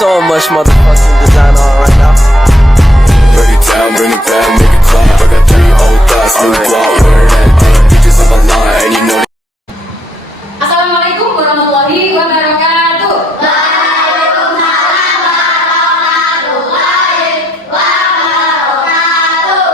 so much motherfucking design on right now. Break it down, bring it back, make it clap. I got 3 old thoughts, new guap, wear that thing. Bitches on my line, and you know. Assalamualaikum warahmatullahi wabarakatuh. Waalaikumsalam warahmatullahi wabarakatuh.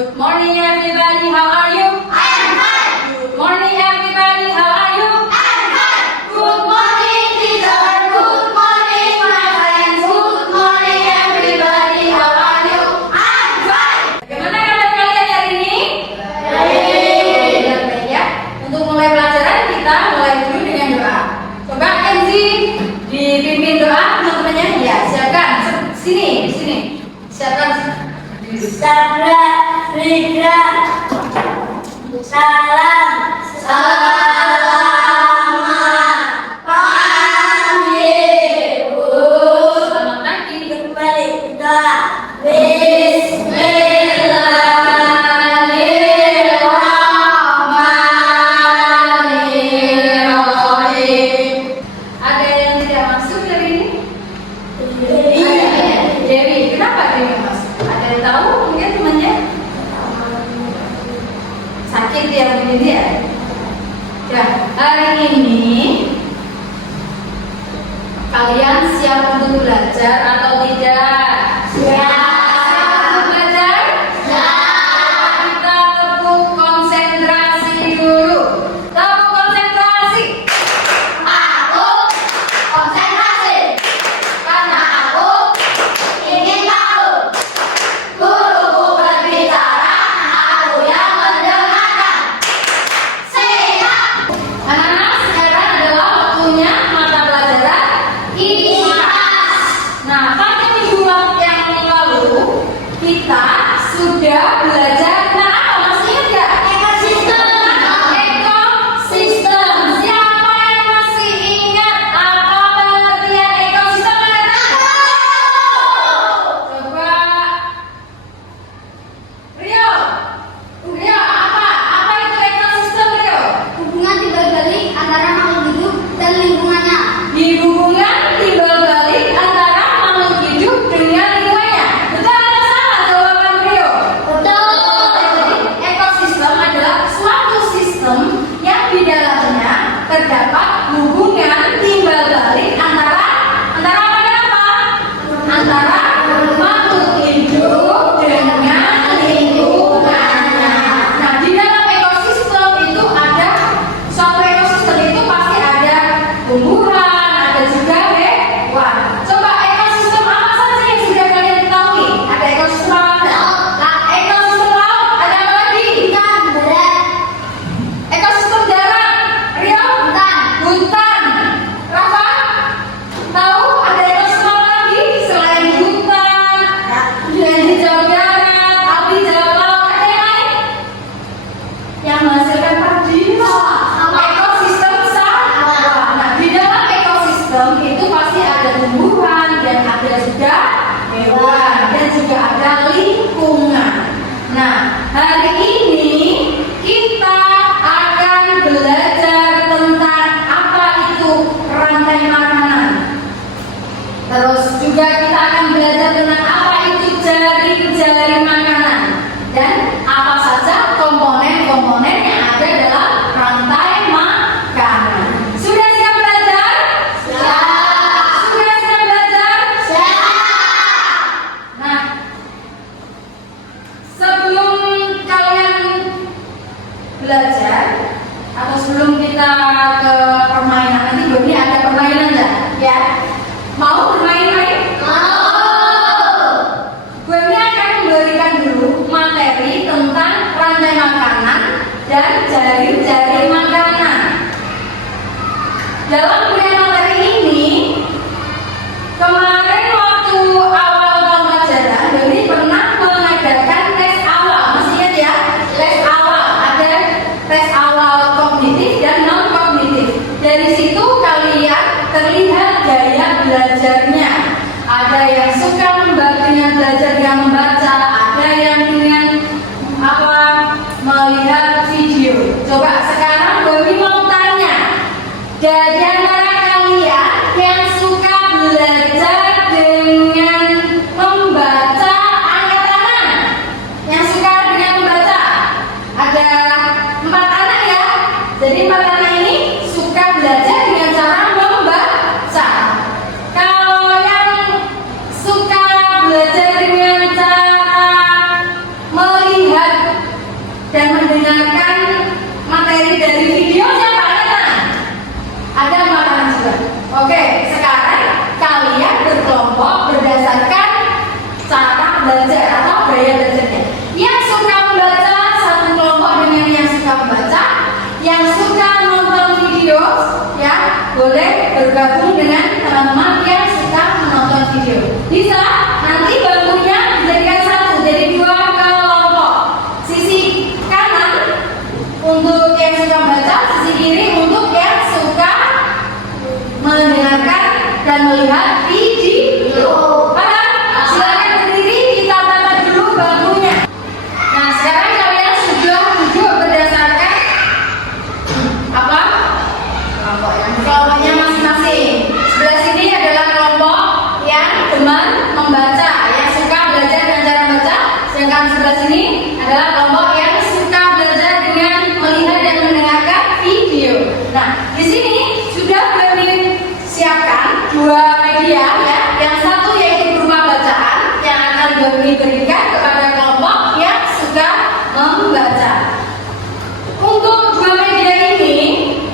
Good morning everybody, how are you? I am fine. Good morning everybody, how are you? I am fine. Good morning, teacher. Good morning, my friends. Good morning, everybody. How are you? I am fine. Bagaimana kabar kalian hari ini? Baik. Baik ya. Untuk mulai pelajaran kita mulai dulu dengan doa. Coba Kenzi dipimpin doa teman-temannya. Ya, siapkan. Sini, di sini. Siapkan. Sabra, Rikra, salam, selamat pagi, Selamat pagi. kembali kita Bismillahirrahmanirrahim. Ada yang tidak masuk hari ini? Iya. Dewi, kenapa Dewi masuk? Ada yang tahu mungkin temannya? Sakit ya mungkin dia. Ya, hari ini kalian siap untuk belajar atau tidak? Siap untuk belajar? Kita tepuk konsentrasi dulu. Tepuk konsentrasi. Aku konsentrasi karena aku ingin tahu. Guruku berbicara, aku yang mendengarkan. Siap. Anak-anak, sekarang adalah waktunya mata pelajaran IPAS. Nah, pada minggu yang lalu kita sudah belajar tentang apa? Masih ingat nggak? Ekosistem. Ekosistem. Siapa yang masih ingat apa pengertian ekosistem? Coba Rio. Rio, apa itu ekosistem, Rio? Hubungan timbal balik antara makhluk hidup dan lingkungannya. Hubungan timbal balik antara makhluk hidup dengan lingkungannya. Betul atau salah jawaban Rio? Betul. Jadi ekosistem adalah suatu sistem yang di dalamnya terdapat hubungan timbal balik antara apa dan apa? Antara makhluk hidup dengan lingkungannya. Nah, di dalam ekosistem itu ada suatu ekosistem itu pasti ada tumbuhan, ada juga hewan. Coba ekosistem apa saja yang sudah kalian ketahui? Ada ekosistem apa? Nah, ekosistem laut ada apa lagi? Ikan, berat, Ekosistem darat, Rio? Hutan. Rafa? Tahu ada ekosistem apa lagi selain hutan? Dan hijau darat, api dalam laut, ada yang lain? Yang menghasilkan padi? Ekosistem sawah. Nah, di dalam ekosistem itu pasti ada tumbuhan dan ada juga hewan dan juga ada lingkungan. Nah, hari ini kita akan belajar tentang apa itu rantai makanan. Terus juga kita akan belajar tentang apa itu jari-jari makanan dan apa saja komponen-komponen yang ada dalam rantai makanan. Sudah siap belajar? Sudah siap belajar? Nah, sebelum kalian belajar atau sebelum kita ke permainan, nanti Doni ada permainan nggak? Ya, mau bermain-main? Gue ini akan memberikan dulu materi tentang rantai makanan dan jari-jari makanan. Dalam kuliah materi ini, kemarin waktu awal tahun ajaran, Doni pernah mengadakan tes awal. Masih ingat ya? Tes awal. Ada tes awal kognitif dan non kognitif. Dari situ kalian terlihat gaya belajarnya. Ada yang suka dengan belajar yang membaca, ada yang dengan melihat video. Coba sekarang Doni mau tanya, dari antara kalian yang suka belajar belajar dengan membaca, angkat tangan. Yang suka dengan membaca. Ada 4 anak ya. Jadi 4 anak ini suka belajar dengan cara membaca. Kalau yang suka belajar dengan cara melihat dan mendengarkan materi dari video, siapa angkat tangan? Ada makanan juga. Oke, sekarang kalian berkelompok berdasarkan cara belajar atau gaya belajarnya. Yang suka membaca satu kelompok dengan yang suka membaca. Yang suka nonton video ya boleh bergabung dengan teman-teman yang suka menonton video. Bisa nanti bangkunya dijadikan satu, jadi 2 kelompok. Sisi kanan untuk yang suka membaca, sisi kiri untuk yang suka mendengarkan dan melihat video. Paham? Silakan berdiri, kita tata dulu bangkunya. Nah, sekarang kalian sudah duduk berdasarkan apa? Kelompoknya masing-masing. Sebelah sini adalah kelompok yang demen membaca, yang suka belajar dengan cara membaca. Sedangkan sebelah sini adalah kelompok yang suka belajar dengan melihat dan mendengarkan video. Nah, di sini sudah siapkan 2 media ya. Yang satu yaitu berupa bacaan yang akan diberikan kepada kelompok yang suka membaca. Untuk 2 media ini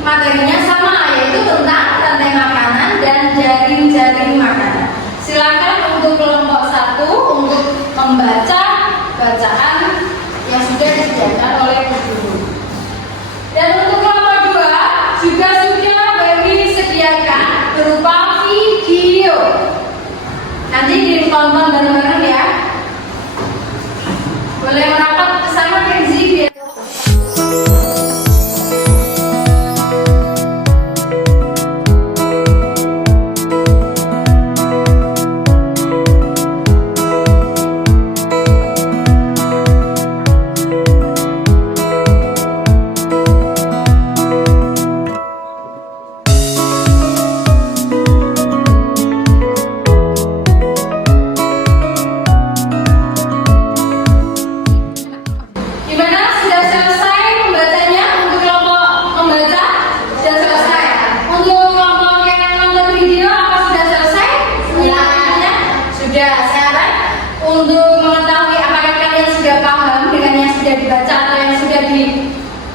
materinya sama, yaitu tentang rantai makanan dan jaring-jaring makanan. Silakan untuk kelompok 1 untuk membaca bacaan yang sudah disediakan oleh guru. Dan untuk kelompok 2 juga sudah disediakan berupa video. Nanti ditonton bareng-bareng ya. Boleh merapat ke sana Kenzi biar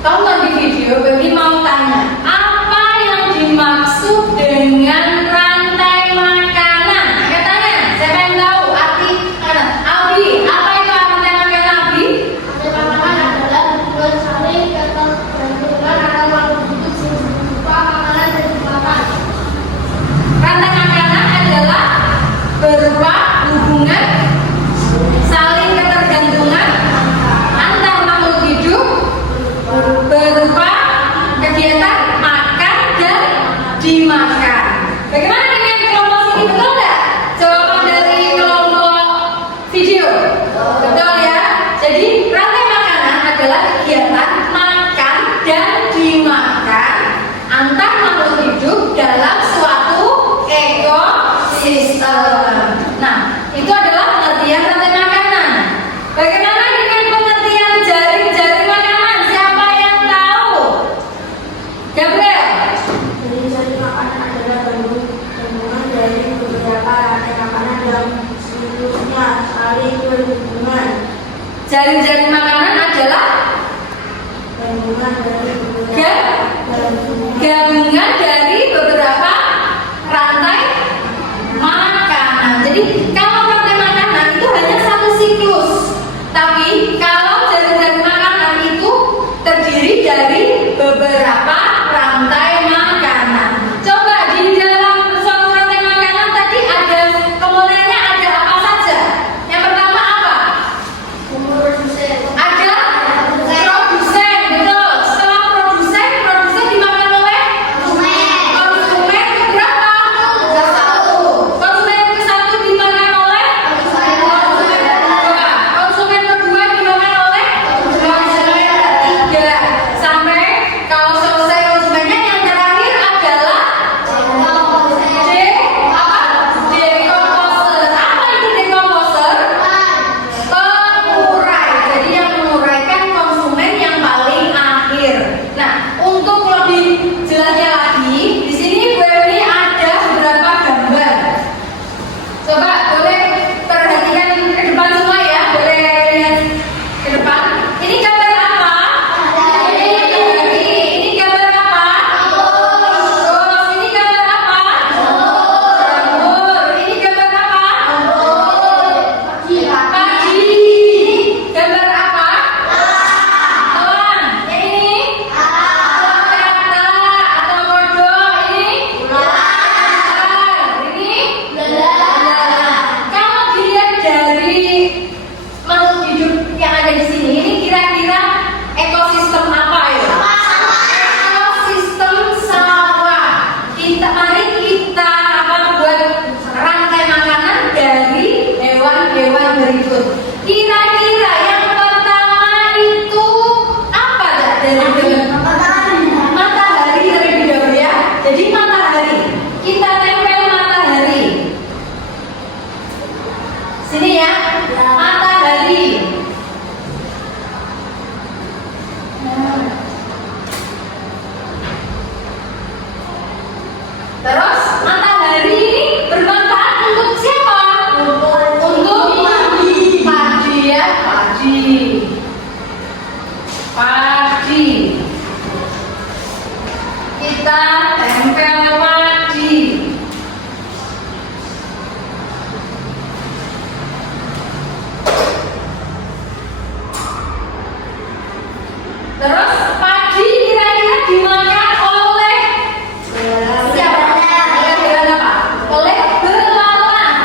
tonton di video, Baby mau tanya, apa yang dimaksud dengan rantai makanan? Angkat tangan, siapa yang tahu arti makanan? Abi, apa itu rantai makanan Abi? Rantai makanan adalah hubungan saling ketergantungan atau makhluk hidup berupa makanan dan dimakan. Rantai makanan adalah berupa hubungan saling ketergantungan antar makhluk hidup berupa kegiatan makan dan dimakan. Bagaimana dengan kelompok sini, betul nggak? Jawaban dari kelompok video, betul ya. Jadi rantai makanan adalah kegiatan makan dan dimakan antar makhluk hidup dalam suatu ekosistem. Nah, itu adalah pengertian rantai makanan. Bagaimana dengan pengertian jaring-jaring makanan? Siapa yang tahu? Gabriel. Jaring makanan adalah gabungan dari beberapa rantai makanan yang seluruhnya saling berhubungan. Jaring-jaring makanan adalah Gabungan dari gabungan dari beberapa rantai makanan. Jadi kalau rantai makanan itu hanya satu siklus, tapi kalau jaring-jaring makanan itu terdiri dari beberapa rantai makanan. Coba di dalam suatu rantai makanan tadi ada komponennya, ada apa saja? Yang pertama apa? Ada produsen, betul. Setelah produsen dimakan oleh kita tempel padi. Terus padi kira-kira dimakan oleh siapa? Oleh belalang.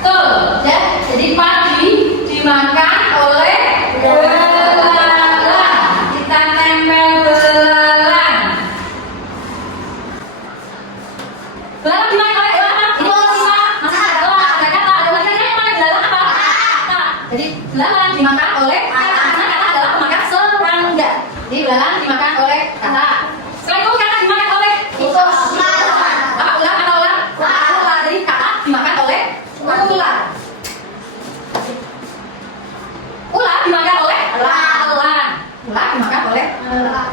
Betul. Ya. Jadi padi dimakan oleh belalang. Kita tempel belalang. Belalang dimakan oleh belalang. Masih ada kata. Ada lagi yang makan belalang apa? Jadi belalang dimakan oleh kata. Karena kata adalah pemakan serangga. Jadi belalang dimakan oleh kata. Setelah itu kata dimakan oleh Tikus. apa? Ular atau ular? Ular. Jadi kata dimakan oleh ular. Ular dimakan oleh elang. Ular dimakan oleh elang.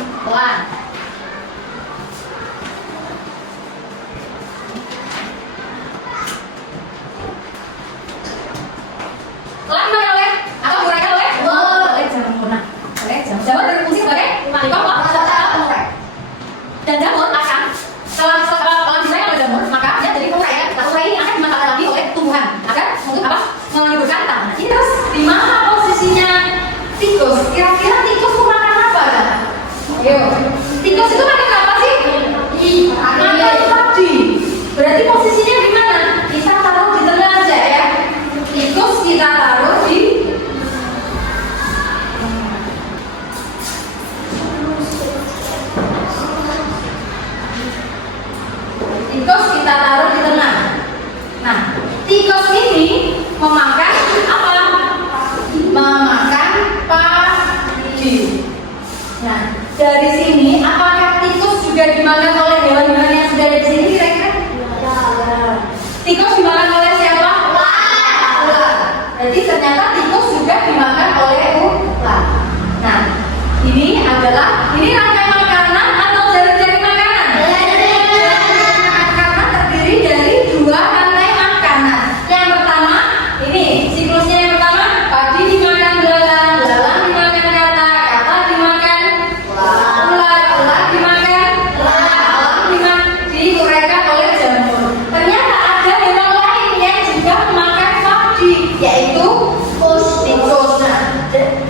Elang dimakan oleh atau guraikan oleh jamur. Nah, oleh jamur. Jamur berfungsi sebagai pengurai. Dan jamur akan kalau dimakan oleh jamur, maka dia jadi pengurai ya. Nah, pengurai ini akan dimakan lagi oleh tumbuhan agar untuk apa? Menimbulkan tanaman. Ini terus di mana posisinya tikus? Kira-kira tikus itu makan apa kan? Ayo, tikus itu makan apa sih? Makan padi. Berarti posisinya di mana? Kita taruh di tengah aja ya. Tikus kita taruh di tengah. Nah, tikus ini memakan apa? Memakan padi. Nah, dari sini apakah tikus juga dimakan oleh hewan-hewan yang sudah ada di sini kira-kira? Tikus dimakan oleh siapa? Ular. Jadi ternyata tikus juga dimakan oleh ular. Nah, ini rantai makanan atau jari-jari makanan? Karena terdiri dari dua rantai makanan. Yang pertama, ini siklusnya yang pertama, padi dimakan belalang, belalang dimakan kata, kata dimakan ular, ular dimakan elang, diuraikan oleh jamur. Ternyata ada hewan lain yang juga memakan padi, yaitu tikus.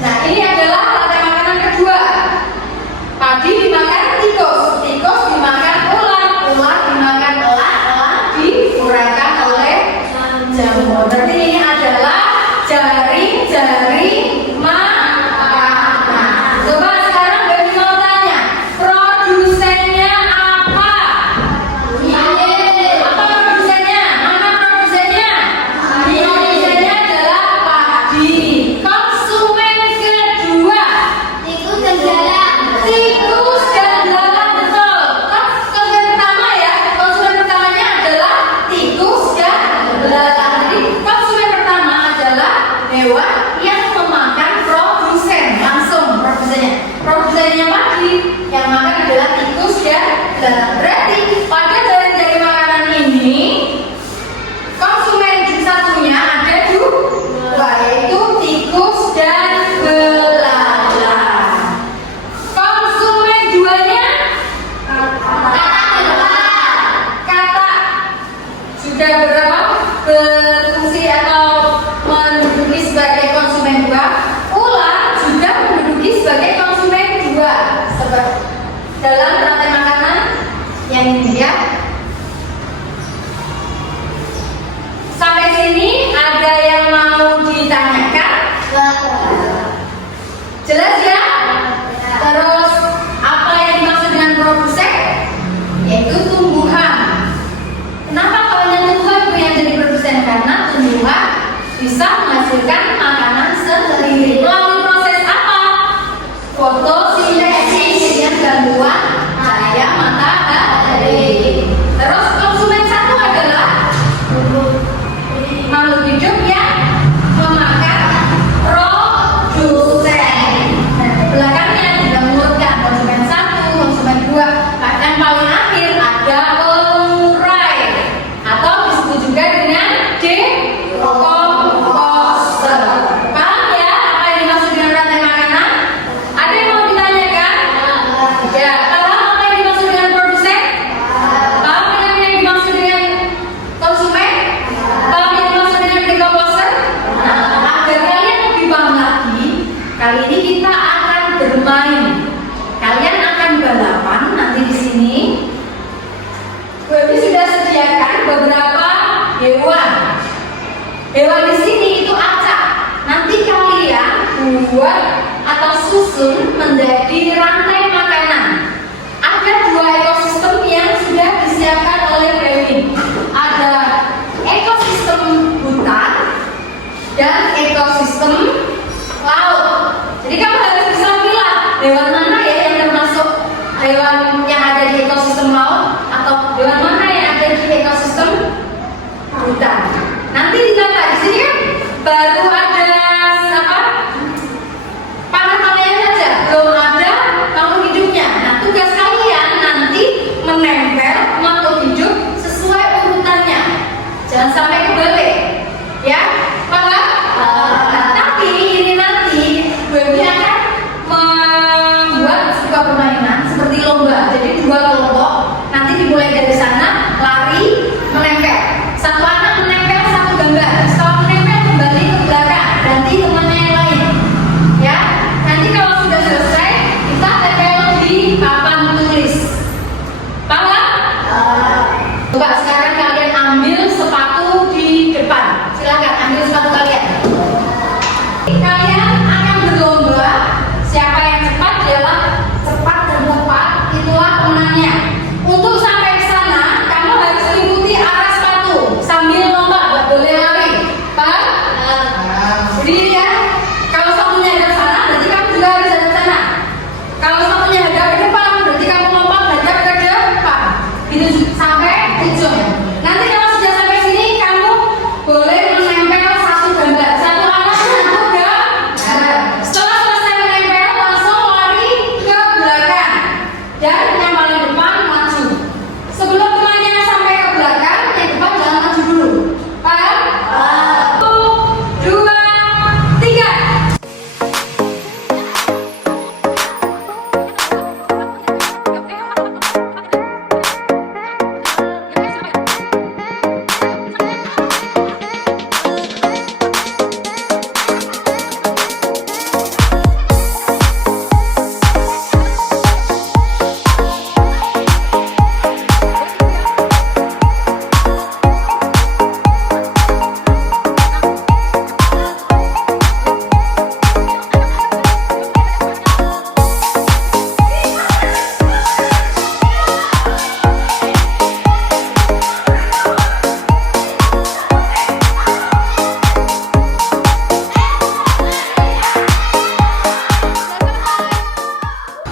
Nah, ini adalah rantai makanan kedua. Padi dimakan tikus, tikus dimakan ular, ular dimakan elang, elang diuraikan oleh jamur. Berarti ini adalah jari-jari makanan. Coba sekarang Baby mau tanya, produsennya apa? Apa produsennya? Mana produsennya? Produsennya adalah padi. Konsumen kedua, Tikus dan belalang. tikus dan belalang, betul. Konsumen pertama ya, konsumen pertamanya adalah tikus dan belalang. Jadi konsumen pertama adalah hewan yang memakan produsen langsung. Produsennya padi, yang makan adalah tikus dan belalang. Berarti pada jari-jari makanan ini konsumen satunya ada dua, yaitu tikus dan belalang. Konsumen duanya kata sudah berapa berfungsi atau menduduki sebagai konsumen dua. Ular juga menduduki sebagai konsumen dua. Dalam rantai makanan yang ini ya. Sampai sini ada yang mau ditanyakan? Jelas ya? Terus apa yang dimaksud dengan produsen? Yaitu tumbuhan. Kenapa kalau tumbuhan itu yang jadi produsen? Karena tumbuhan bisa menghasilkan makanan sendiri. Melalui proses apa? Fotosintesis dengan gangguan cahaya matahari. dibuat atau susun menjadi rantai makanan. Ada dua ekosistem yang sudah disiapkan oleh Brewin. Ada ekosistem hutan dan ekosistem laut. Jadi kamu harus bisa pilih hewan mana ya yang termasuk hewan yang ada di ekosistem laut atau hewan mana yang ada di ekosistem hutan. Nanti ditata di sini kan baru ada apa? Panah-panahnya saja, belum ada makhluk hidupnya. Nah, tugas kalian nanti menempel makhluk hidup sesuai urutannya. Jangan sampai kebalik, ya. Paham? Tapi ini nanti Baby akan membuat sebuah permainan seperti lomba. Jadi dua kelompok. Nanti dimulai dari sana, lari, menempel. Satu anak menempel satu gambar. Setelah menempel kembali ke belakang, ganti temannya yang lain. Ya. Nanti kalau sudah selesai, kita tempel di papan tulis. Paham? Coba sekarang kalian ambil sepatu di depan. Silakan ambil sepatu kalian. Kalian akan berlomba. Siapa yang cepat dialah cepat dan tepat, itulah pemenangnya. Untuk sampai ke sana, kamu harus mengikuti arah sepatu sambil lomba, nggak boleh lari. Paham? Berdiri ya. Kalau sepatunya ada ke sana, berarti kamu juga harus ada ke sana. Kalau sepatunya ada ke depan, berarti kamu lompat hadap ke depan. Gitu sampai ujung. Nanti kalau sudah sampai sini, kamu boleh menempel satu gambar, satu anak satu gambar. Setelah selesai menempel, langsung lari ke belakang dan yang paling depan maju. Sebelum temannya sampai ke belakang, yang depan jangan maju dulu. Paham? 1, 2, 3.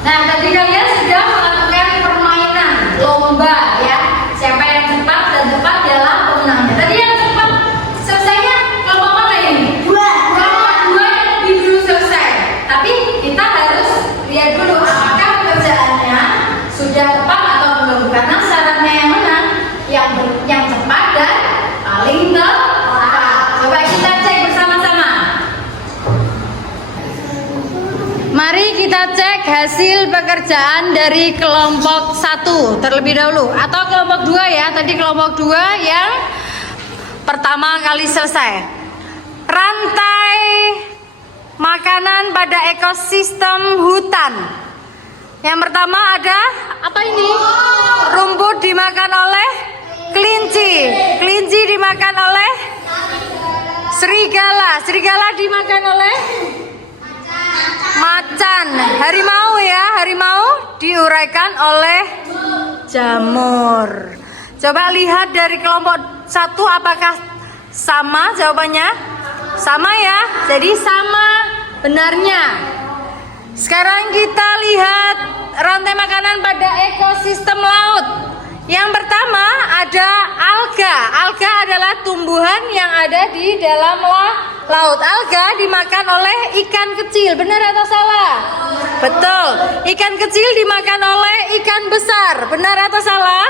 Nah, tadi kalian sudah melakukan permainan lomba ya. Siapa yang cepat dan tepat dialah pemenangnya. Tadi yang cepat selesainya kelompok mana ini? Kelompok dua yang lebih dulu selesai. Tapi kita harus lihat dulu apakah pekerjaannya sudah tepat atau belum. Karena syaratnya yang mana? Yang cepat dan paling tepat. Coba kita cek bersama-sama. Mari kita cek hasil pekerjaan dari kelompok 1 terlebih dahulu atau kelompok 2 ya. Tadi kelompok 2 yang pertama kali selesai. Rantai makanan pada ekosistem hutan. Yang pertama ada apa ini? Rumput dimakan oleh kelinci. Kelinci dimakan oleh serigala. Serigala dimakan oleh macan. Harimau ya, harimau diuraikan oleh jamur. Coba lihat dari kelompok 1 apakah sama jawabannya? Sama ya, jadi sama benarnya. Sekarang kita lihat rantai makanan pada ekosistem laut. Yang pertama ada alga. Alga adalah tumbuhan yang ada di dalam laut. Alga dimakan oleh ikan kecil. Benar atau salah? Betul. Ikan kecil dimakan oleh ikan besar. Benar atau salah?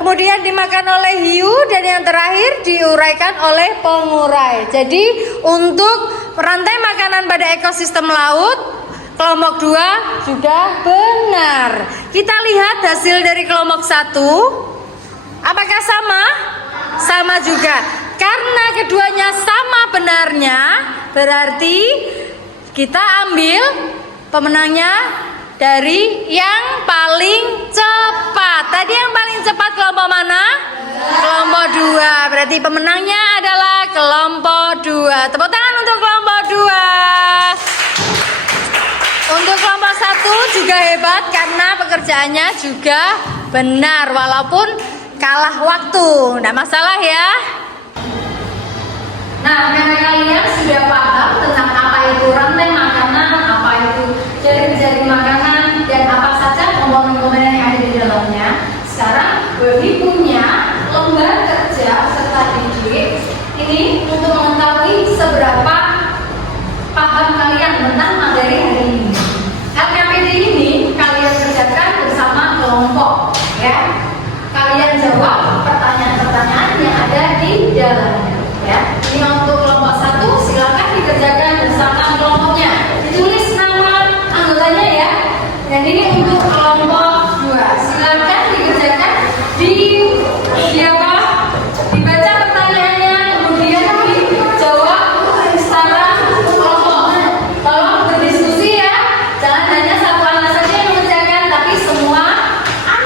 Kemudian dimakan oleh hiu dan yang terakhir diuraikan oleh pengurai. Jadi untuk rantai makanan pada ekosistem laut kelompok 2 sudah benar. Kita lihat hasil dari kelompok 1. Apakah sama? Sama juga. Karena keduanya sama benarnya, berarti kita ambil pemenangnya dari yang paling cepat. Tadi yang paling cepat kelompok mana? Kelompok 2. Berarti pemenangnya adalah kelompok 2. Tepuk tangan untuk kelompok 2. juga hebat karena pekerjaannya juga benar walaupun kalah waktu. Nggak masalah ya. Nah, karena kalian sudah paham tentang apa itu rantai makanan, apa itu jaring-jaring makanan, dan apa saja komponen-komponen yang ada di dalamnya. Sekarang Baby punya lembar kerja serta didik ini untuk mengetahui seberapa paham kalian tentang materi hari ini. LKPD ini kalian kerjakan bersama kelompok, ya. Kalian jawab pertanyaan-pertanyaan yang ada di dalamnya, ya. Ini untuk kelompok 1, silakan dikerjakan bersama kelompoknya. Ditulis nama anggotanya ya. Dan ini untuk kelompok 2, silakan dikerjakan dibaca pertanyaannya, kemudian dijawab secara kelompok. Tolong berdiskusi ya, jangan hanya satu anak saja yang mengerjakan, tapi semua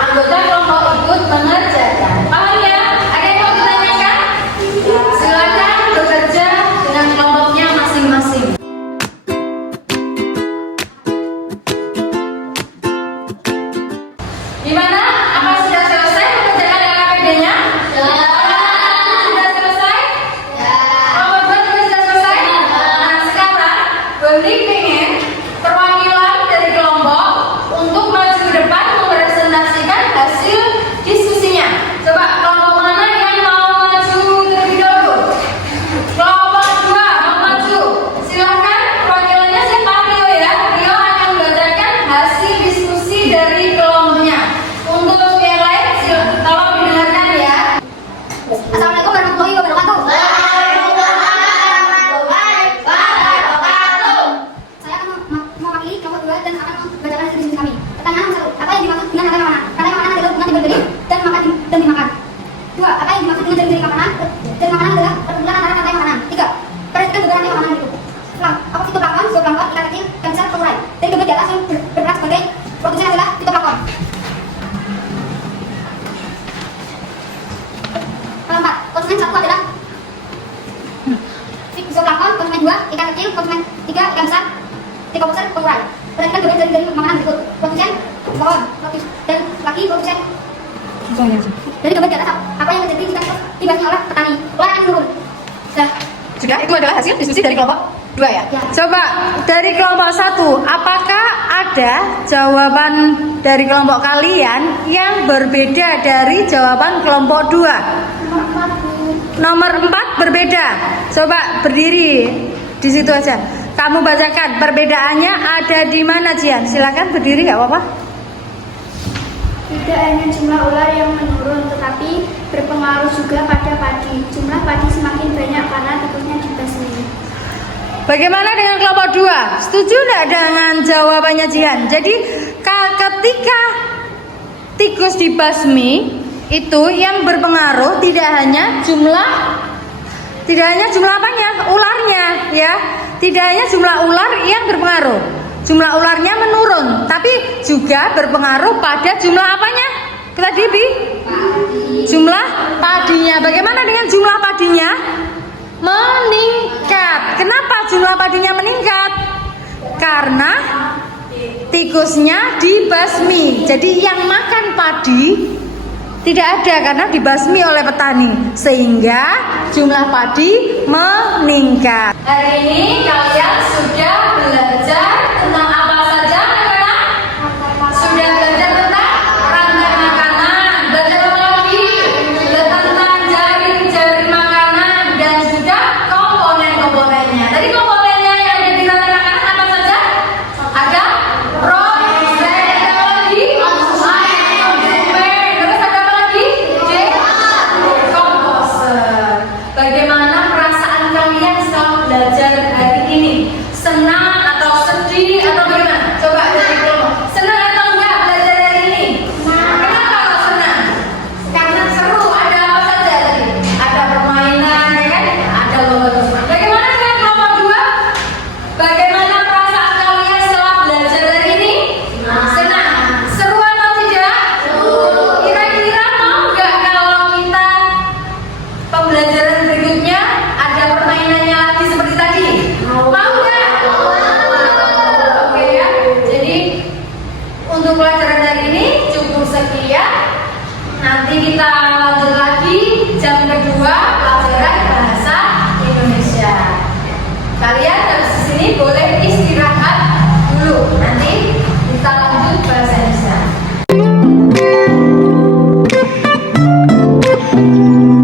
anggota kelompok ikut mengerjakan. Paham ya? Ada yang mau ditanyakan? Silakan bekerja dengan kelompoknya masing-masing. Gimana? Apa sudah selesai mengerjakan LKPD-nya? Sudah selesai? Kelompok 2 juga sudah selesai? Nah, sekarang Baby pengen perwakilan dari kelompok untuk maju ke depan mempresentasikan hasil diskusinya. Coba kelompok mana yang mau maju terlebih dahulu? Kelompok 2 mau maju. Silakan perwakilannya siapa? Rio ya. Rio akan membacakan hasil diskusi dari kelompoknya. Untuk yang lain tolong didengarkan ya. Assalamualaikum warahmatullahi wabarakatuh. Saya akan mewakili kelompok 2 dan akan membacakan hasil diskusi kami. Pertanyaan nomor 1, apa yang dimaksud dengan rantai makanan? Rantai makanan adalah hubungan jaring-jaring dan makan dan dimakan. 2, apa yang dimaksud dengan jaring-jaring makanan? Jaring makanan adalah perkumpulan antara rantai makanan. 3, perhatikan beberapa rantai makanan itu. Apa itu pelakon, zooplankton, ikan kecil, ikan besar, pengurai. Dari gambar di atas yang berperan sebagai produsen adalah fitoplankton. Kalau 4, konsumen 1 adalah zooplankton, konsumen 2 ikan kecil, konsumen 3 ikan besar, decomposer, pengurai. Perhatikan gambar dari makanan berikut. Produsen pohon, dan laki produsen. Dari gambar di atas apa yang terjadi jika dibasmi oleh petani? Ular akan menurun. Sudah, itu adalah hasil diskusi dari kelompok 2 ya? Ya. Coba dari kelompok 1, apakah ada jawaban dari kelompok kalian yang berbeda dari jawaban kelompok 2? Nomor 4 berbeda. Coba berdiri di situ aja. Kamu bacakan perbedaannya ada di mana, Jian? Silakan berdiri, nggak apa-apa. Tidak hanya jumlah ular yang menurun, tetapi berpengaruh juga pada padi. Jumlah padi semakin banyak karena tikusnya dibasmi. Bagaimana dengan kelompok 2? Setuju nggak dengan jawabannya Jihan? Jadi ketika tikus dibasmi itu yang berpengaruh tidak hanya jumlah apanya? Ularnya ya. Tidak hanya jumlah ular yang berpengaruh. Jumlah ularnya menurun, tapi juga berpengaruh pada jumlah apanya? Tadi Bi? Jumlah padinya. Bagaimana dengan jumlah padinya? Meningkat. Kenapa jumlah padinya meningkat? Karena tikusnya dibasmi. Jadi yang makan padi tidak ada karena dibasmi oleh petani, sehingga jumlah padi meningkat. Hari ini kalian sudah belajar tentang apa saja, anak-anak? Sudah belajar tentang rantai makanan, belajar apa lagi? Belajar tentang jaring-jaring makanan dan juga komponen-komponennya. Tadi komponennya yang ada di rantai makanan apa saja? Ada proteinologi, terus ada apa lagi? Decomposer. Bagaimana perasaan kalian setelah belajar hari ini? kita